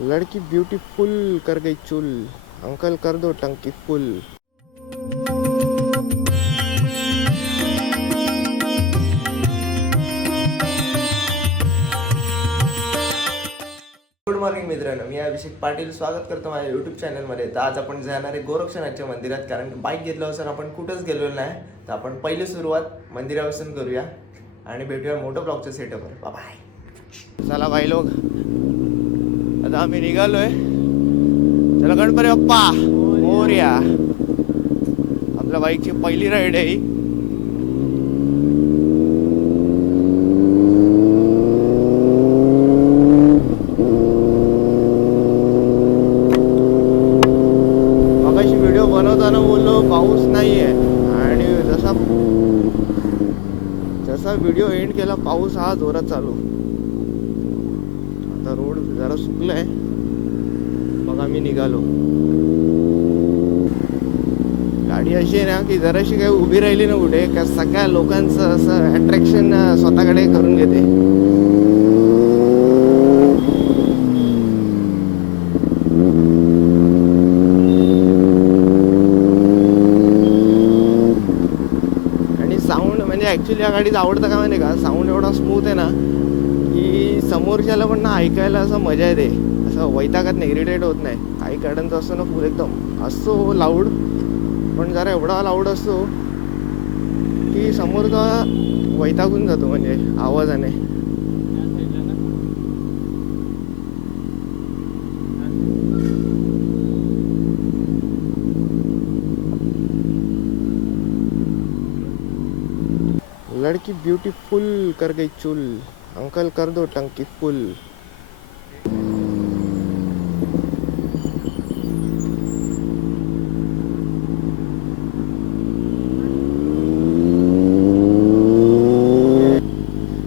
लड़की ब्यूटीफुल कर गई चुल, अंकल कर दो टंकी फुल। गुड मॉर्निंग मित्रांनो, मी अभिषेक पाटील स्वागत करतो माझ्या यूट्यूब चॅनलमध्ये। तर आज आपण जाणार आहे गोरक्षनाथच्या मंदिरात, कारण बाईक घेतल्यावर आपण कुठंच गेलो नाही। तर आपण पहिली सुरुवात मंदिरापासून करूया आणि भेटूया मोठं ब्लॉगच्या सेटअपवर। बाय। चला भाई लोग, आता आम्ही निघालोय। चला गणपती बाप्पा मोरया। आपल्या बाईकची पहिली राईड आहे ही। मगाशी व्हिडिओ बनवताना बोललो पाऊस नाही आहे, आणि जसा व्हिडिओ एंड केला पाऊस हा जोरात चालू। आता रोड जरा सुकलाय, मग आम्ही निघालो। गाडी अशी आहे ना की जराशी काही उभी राहिली ना कुठे का सगळ्या लोकांचं असं अट्रॅक्शन स्वतःकडे करून घेते। आणि साऊंड म्हणजे ऍक्च्युली या गाडीचं आवडतं का माहिती का, साऊंड एवढा स्मूथ आहे ना की समोरच्याला पण ना ऐकायला असं मजा येते, असं वैतागत नाही, इरिटेट होत नाही। काही गाड्यांचं असतं ना फुल एकदम असतो लाऊड, पण जरा एवढा लाऊड असतो की समोरचा वैतागून जातो म्हणजे आवाजाने। लड़की ब्यूटीफुल कर गई चुल, अंकल कर दो टंकी फुल।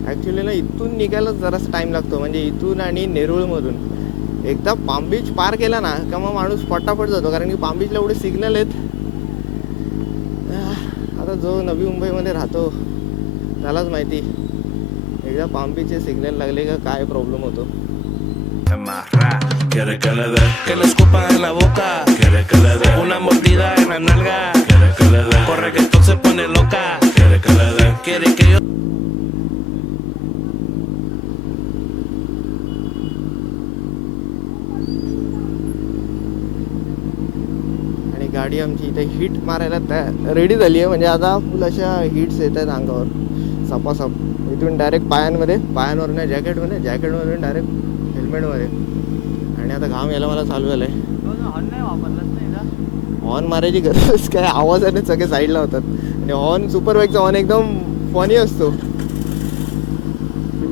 ॲक्च्युली ना इथून निघायलाच जरासा टाईम लागतो, म्हणजे इथून आणि नेरूळमधून एकदा पाम बीच पार केला ना का मग माणूस पटापट जातो, कारण की पाम बीचला एवढे सिग्नल आहेत। आता जो नवी मुंबईमध्ये राहतो त्यालाच माहिती, एकदा पाम बीचचे सिग्नल लागले का काय प्रॉब्लेम होतो। Quiere que le dé, que le escupa en la boca. Quiere que le dé una mordida en la nalga. Quiere que le dé, corre que esto se pone loca. Quiere que le dé, quiere que yo. आणि गाडी आमची इथे hit मारायला ready झाली आहे, म्हणजे आता फुल अशा हिट्स येत आहेत अंगावर सपासप। इथून डायरेक्ट पायांवरून जॅकेटमध्ये, जॅकेटमधून डायरेक्ट हेल्मेटमध्ये। आणि आता घाम यायला मला चालू झालंय। हॉर्न नाही वापरलाच नाही का? हॉर्न मारायची गरज काय, आवाजाने सगळे साईडला होतात। आणि हॉर्न सुपर बाईकचा हॉर्न एकदम फनी असतो।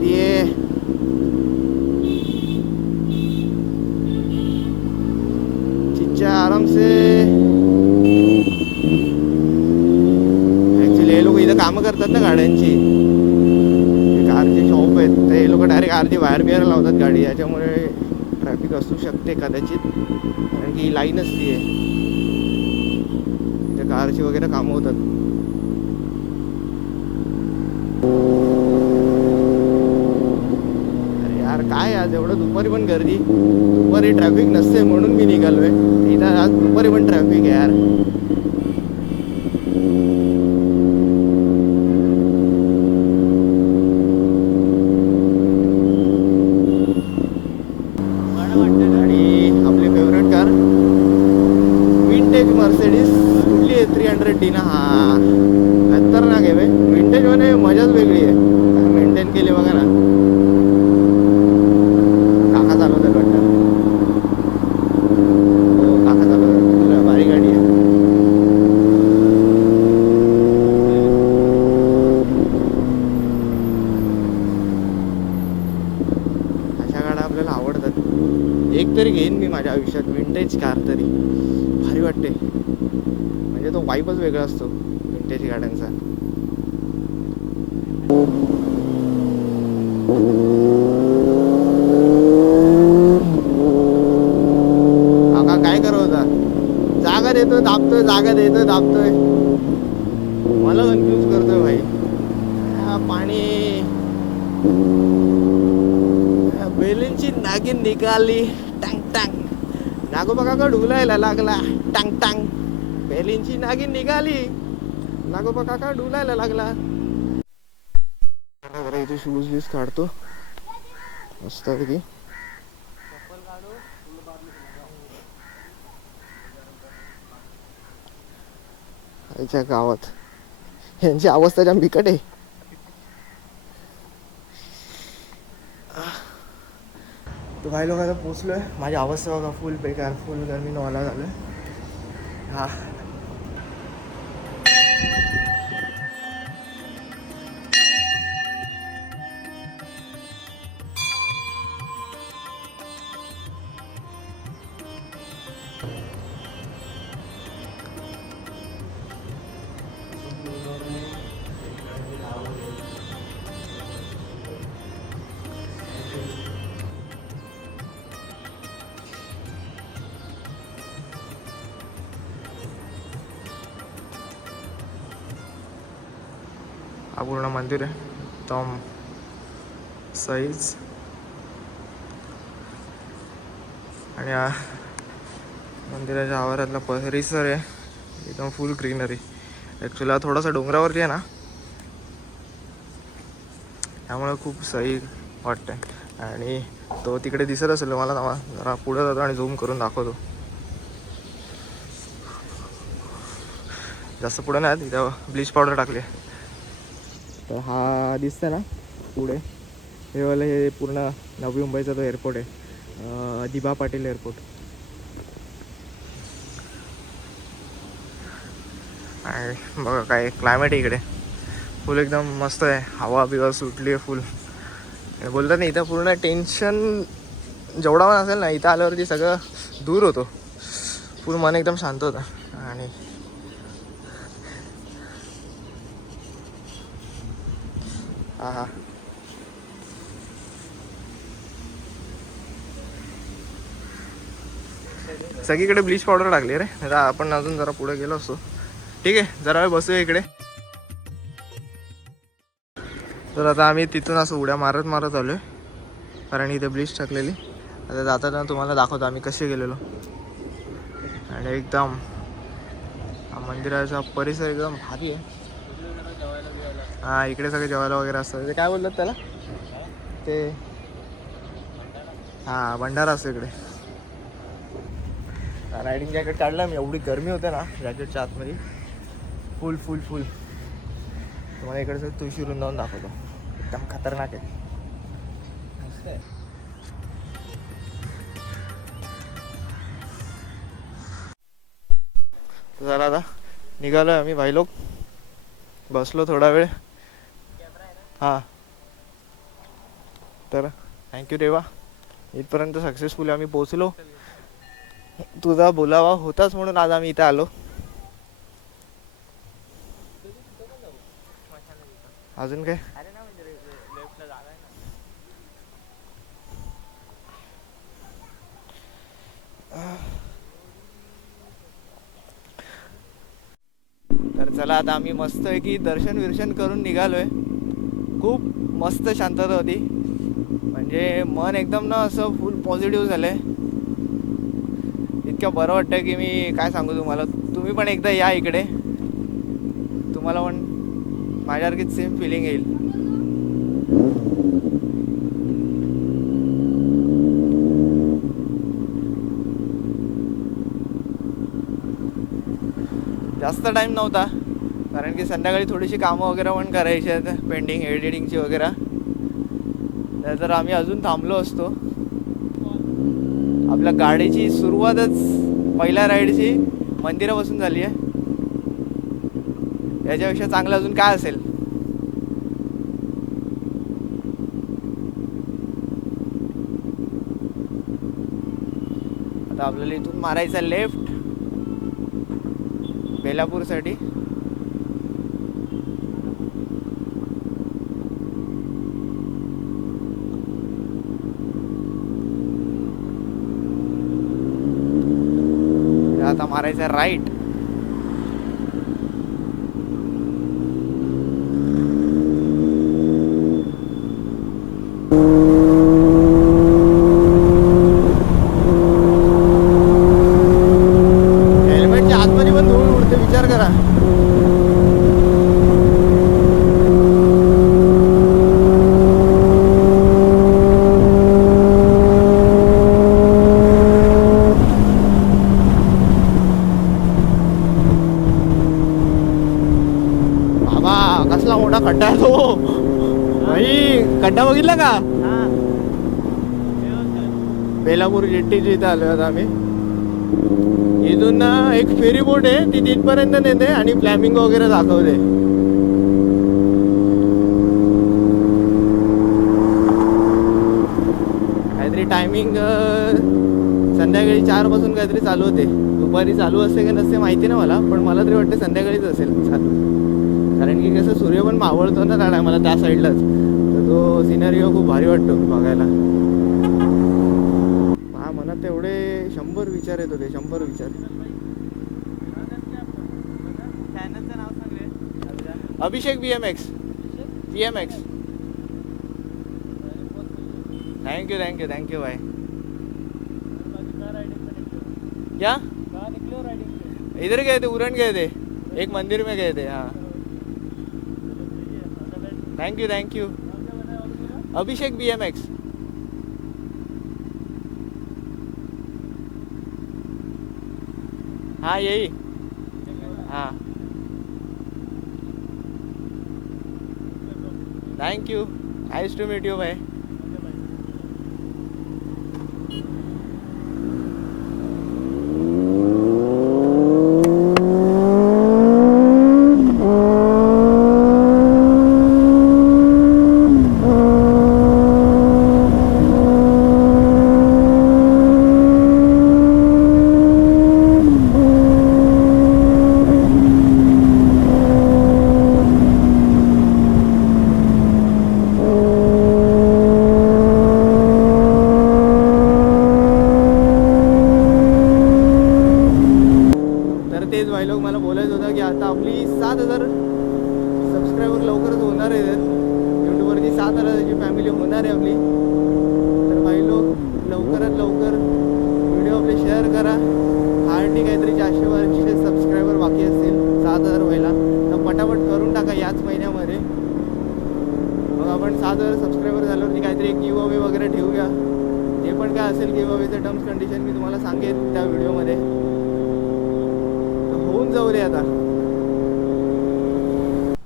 ये चिच्चा आराम से। ऍक्च्युली हे लोक इथं कामं करतात ना गाड्यांची, कारचे शॉप आहेत, तर हे लोक डायरेक्ट आरची बाहेर बिहेर लावतात गाडी, याच्यामुळे ट्रॅफिक असू शकते कदाचित, कारण की ही लाईन असली आहे, इथे कारची वगैरे कामं होतात। अरे यार काय आज एवढं दुपारी पण गर्दी, दुपारी ट्रॅफिक नसते म्हणून मी निघालोय, इथं आज दुपारी पण ट्रॅफिक आहे यार। मर्सिडीज कुठली आहे 300D ना, हा खतरनाक आहे बे। विंटेज मध्ये मजाच वेगळी आहे, मेंटेन केली बघा ना। काका चालवतात वाटतं, हो काका चालवतात, भारी गाडी आहे। अशा गाड्या आपल्याला आवडतात, एक तरी घेईन मी माझ्या आयुष्यात, विंटेज कार तरी भारी वाटते, म्हणजे तो वाईबच वेगळा असतो विंटेज गाड्यांचा। काका काय करत होता, जागा देतोय दाबतोय, जागा देतोय दाबतोय, मला कन्फ्यूज करतोय भाई। पाणी बेलींची नागिन निघाली टँग टँग. नागोबा काका डुलायला लागला टँग टँग. बेलींची नागिन निघाली. नागोबा काका डुलायला लागला. बरोबर इथे शूज बीज काढतो मस्त पैकी. आईच्या गावात यांची अवस्था जाम बिकट आहे. तो काही लोक आता पोचलोय. माझी अवस्था बघा फुल बेकार, फुल गरमी नवाला झालोय. हा हा पूर्ण मंदिर आहे. टॉम साईज आणि हा मंदिराच्या आवारातला परिसर आहे एकदम फुल ग्रीनरी. ॲक्च्युली हा थोडासा डोंगरावरती आहे ना, त्यामुळे खूप सही वाटतंय. आणि तो तिकडे दिसत असेल मला, जरा पुढे जातो आणि झूम करून दाखवतो. जास्त पुढे नाही, तिथं ब्लीच पावडर टाकली. तर हा दिसतं ना पुढे, हे वाला हे पूर्ण नवी मुंबईचा तो एअरपोर्ट आहे, दिबा पाटील एअरपोर्ट. आणि बघा काय क्लायमेट इकडे फुल एकदम मस्त आहे. हवा बिवा सुटली आहे फुल. बोलतात ना इथं पूर्ण टेन्शन जेवढा पण असेल ना, इथं आल्यावरती सगळं दूर होतो. फुल मन एकदम शांत होतं. आणि हा सगळीकडे ब्लीच पावडर टाकली रे. आता आपण अजून जरा पुढे गेलो असतो. ठीक आहे, जरा वेळ बसूया इकडे. तर आता आम्ही तिथून असं उड्या मारत मारत आलोय, कारण इथे ब्लीच टाकलेली. आता जाताना तुम्हाला दाखवतो आम्ही कसे गेलेलो. आणि एकदम मंदिराचा परिसर एकदम भारी आहे. हा इकडे सगळे जेवायला वगैरे असतात. ते काय बोलतात त्याला, ते हा भंडारा असतो इकडे. रायडिंग जॅकेट काढलं मी, एवढी गरमी होते ना जॅकेटच्या आतमध्ये. फुल फुल फुल. तुम्हाला इकडचं तुळशी वृंदावन दाखवतो, एकदम खतरनाक आहे. जरा आता निघालोय आम्ही भाई लोक. बसलो थोडा वेळ. हां तर थँक्यू देवा, इथपर्यंत सक्सेसफुली आम्ही पोहोचलो. तुझा बोलावा होताच म्हणून आज आम्ही इथे आलो. अजून काय तर चला आता आम्ही मस्त आहे की दर्शन विर्शन करून निघालोय. खूप मस्त शांतता होती, म्हणजे मन एकदम ना असं फुल पॉझिटिव्ह झालंय. इतकं बरं वाटतं की मी काय सांगू तुम्हाला. तुम्ही पण एकदा या इकडे, तुम्हाला पण माझ्यासारखीच सेम फिलिंग येईल. जास्त टाईम नव्हता, कारण की संध्याकाळी थोडीशी कामं वगैरे पण करायची आहेत, पेंडिंग एडिटिंगची वगैरे. तर आम्ही अजून थांबलो असतो. आपल्या गाडीची सुरुवातच पहिल्या राईडची मंदिरापासून झाली आहे. याच्यापेक्षा चांगलं अजून काय असेल. आता आपल्याला इथून मारायचा लेफ्ट बेलापूरसाठी. आता मारायचा राईट. खड्डा तो भाई, खड्डा बघितला का? बेलापूर जेट्टीच्या इथं आलो आता आम्ही. इथून ना एक फेरी बोट आहे, ती तिथपर्यंत नेते आणि फ्लॅमिंग वगैरे दाखवते. काहीतरी टायमिंग संध्याकाळी 4 पासून काहीतरी चालू होते. दुपारी चालू असते का नसते माहिती ना मला, पण मला तरी वाटते संध्याकाळीच असेल चालू. कारण की कसं सूर्य पण मावळतो ना त्या टायमाला त्या साईडलाच, तर तो सिनरिओ खूप भारी वाटतो बघायला. हा मनात तेवढे 100 विचार येत होते, 100 विचार. चॅनलचं नाव सांगले. अभिषेक BMX. थँक्यू भाई. क्या इधर गए थे, उरण गए थे, एक मंदिर में गए थे. हाँ थैंक यू. Abhishek BMX. हाँ यही. हाँ thank you. Nice to meet you भाई. तेच भाई लोक मला बोलायचं होतं की आता आपली 7,000 सबस्क्रायबर लवकरच होणार आहेत. यूट्यूबवरची 7,000ची फॅमिली होणार आहे आपली. तर भाई लोक लवकरात लवकर व्हिडिओ आपले शेअर करा. हार्डली काहीतरी 400 सबस्क्रायबर बाकी असतील 7,000 व्हायला, तर पटापट करून टाका याच महिन्यामध्ये. मग आपण 7,000 सबस्क्रायबर झाल्यावरती काहीतरी एक गिव अवे वगैरे ठेवूया. जे पण काय असेल गिव अवेचं टर्म्स कंडिशन मी तुम्हाला सांगेन त्या व्हिडिओमध्ये. होऊन जाऊ दे आता.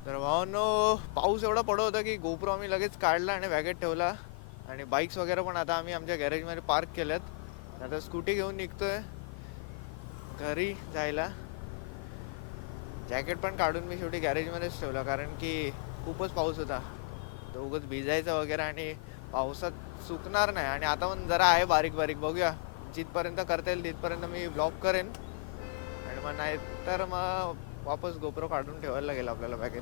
तर भावांनो, पाऊस एवढा पडत होता की गोप्रो आम्ही लगेच काढला आणि बॅगेत ठेवला. आणि बाईक्स वगैरे पण आता आम्ही आमच्या गॅरेजमध्ये पार्क केल्यात. आता स्कूटी घेऊन निघतोय घरी जायला. जॅकेट पण काढून मी शेवटी गॅरेजमध्येच ठेवला, कारण की खूपच पाऊस होता. तर उगाच भिजायचं वगैरे आणि पावसात सुकणार नाही. आणि आता पण जरा आहे बारीक बारीक, बघूया जिथपर्यंत करता येईल तिथपर्यंत मी ब्लॉग करेन. आणि मग नाही तर मग वापस गोप्रो काढून ठेवायला लागेल आपल्याला बॅगेत.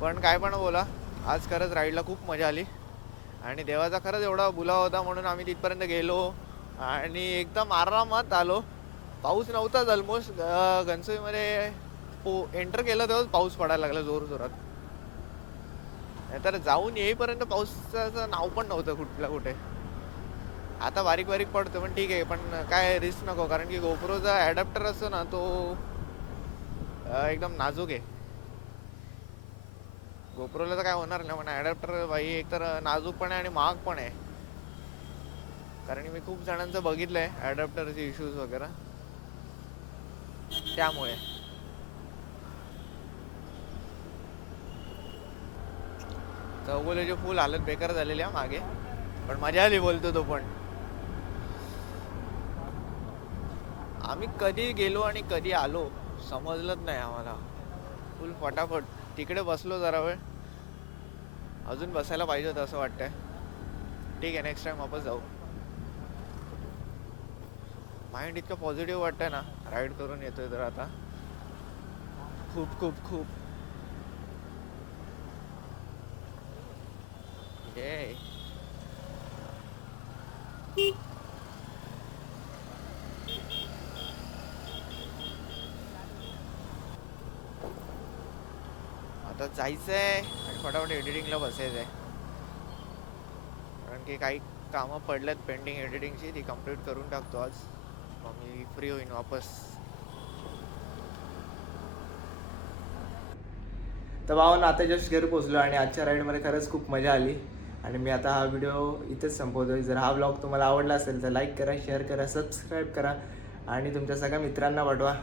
पण काय पण बोला, आज खरंच राईडला खूप मजा आली. आणि देवाचा खरंच एवढा बुलावा होता म्हणून आम्ही तिथपर्यंत गेलो आणि एकदम आरामात आलो. पाऊस नव्हताच ऑलमोस्ट. घनसोलीमध्ये एंटर केलं तेव्हाच पाऊस पडायला लागला जोर जोरात. नाहीतर जाऊन येईपर्यंत पावसाचं नाव पण नव्हतं कुठे. आता बारीक बारीक पडतो पण ठीक आहे. पण काय रिस्क नको, कारण की गोप्रोचा ॲडॅप्टर असतो ना तो एकदम नाजूक आहे. गोप्रोला तर काय होणार नाही, पण ॲडॅप्टर भाई एकतर नाजूक पण आहे आणि महाग पण आहे. कारण मी खूप जणांचं बघितलंय ॲडॅप्टरचे इश्यूज वगैरे. त्यामुळे चौगुलेची फुल हालत बेकार झालेली आहे मागे, पण मजा आली बोलतो तो. पण आम्ही कधी गेलो आणि कधी आलो समजलंच नाही आम्हाला. फुल फटाफट तिकडे बसलो जरा वेळ, अजून बसायला पाहिजे होतं असं वाटतंय. ठीक आहे, नेक्स्ट टाइम वापस जाऊ. माइंड इतकं पॉझिटिव्ह वाटतंय ना राईड करून येतोय तर आता खूप खूप खूप. आता जायचंय आणि फटाफट एडिटिंगला बसायचंय, कारण की काही कामं पडल्यात पेंडिंग एडिटिंगची, ती कंप्लीट करून टाकतो आज. मग मी फ्री होईन वापस. तर भावांनो, आता जस्ट घरी पोहोचलो आणि आजच्या राईडमध्ये खरंच खूप मजा आली. आणि मी आता हा व्हिडिओ इथेच संपवतोय. जर हा व्लॉग तुम्हाला आवडला असेल तर लाईक करा, शेअर करा, सबस्क्राईब करा आणि तुमच्या सगळ्या मित्रांना पाठवा.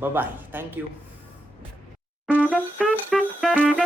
Bye, thank you. Thank